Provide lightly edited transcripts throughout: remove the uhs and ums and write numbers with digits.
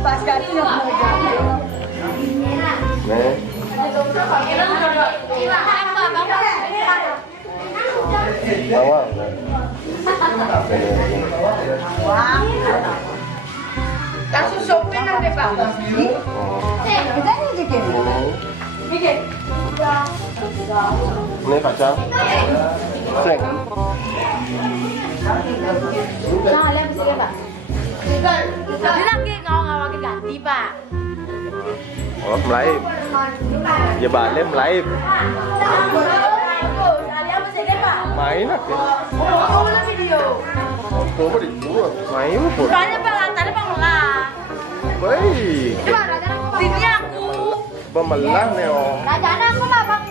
Pas kaki Nih. Bawang. Kasus sopin ang di ba? Kita ni dikit. Dikit. Ini kacang. Seng. Nah, lihat bisa Pak. Dia lagi ngawang-ngawang ganti Pak. Oh, Melayu. Ya balik Melayu. Main aja. Oh, video. Coba dijual. Main pun. Soalnya Pak, tadi Pak melah. Baik. Coba sini aku. Pemelah nih oh. Rajana aku Pak, Bang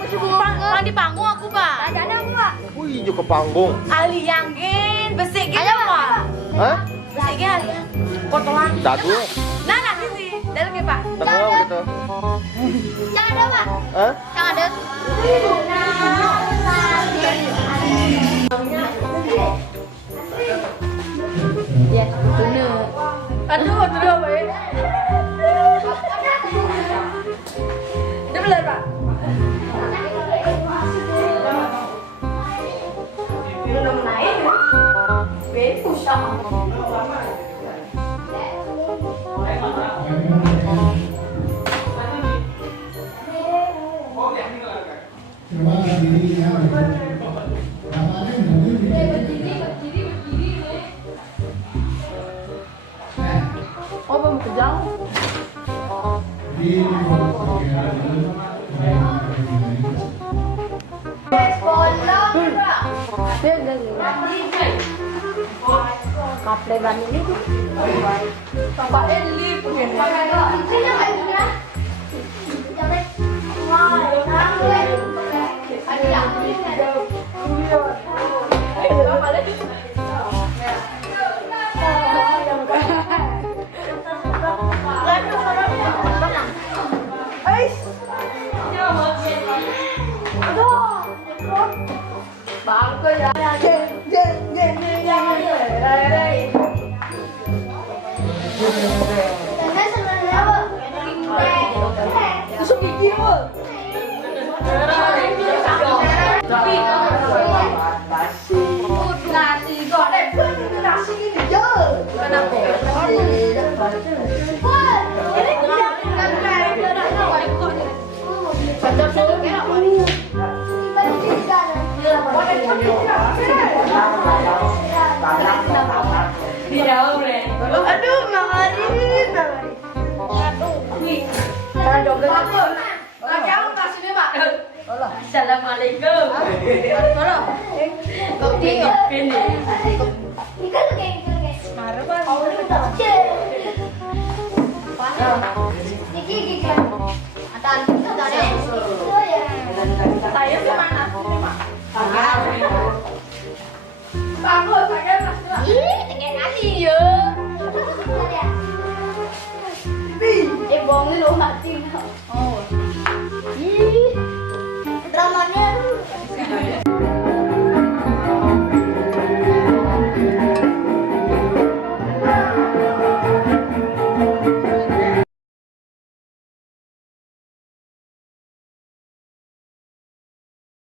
Bang di panggung aku Pak. Rajana aku Pak. Wih, juga ke panggung. Ali yang gen, besik gen Pak. Hah? Besik gen ali. Kotoran. Dadu. Nah, nanti sih. Dari ke Pak. Tengok gitu. Jangan ada Pak. Hah? Jangan ada. Ya, bener. Aduh, aduh, baik. Dia bener, Pak. Belum naik. Bepus oh, belum kejang. Kaple ban ini tuh. Sampai Eli pengen. Bang cơ ya. Đây. Itu gigi apa? Tapi nasi kok ada pun nasi ini je. Kenapa? Ini tidak kan Macam tu kena mari. Di dalam ni. Aduh, mari. Aduh, ni. Jangan joget apa. Jangan kasih ni Pak. Assalamualaikum. Tolong. Kau tinggal.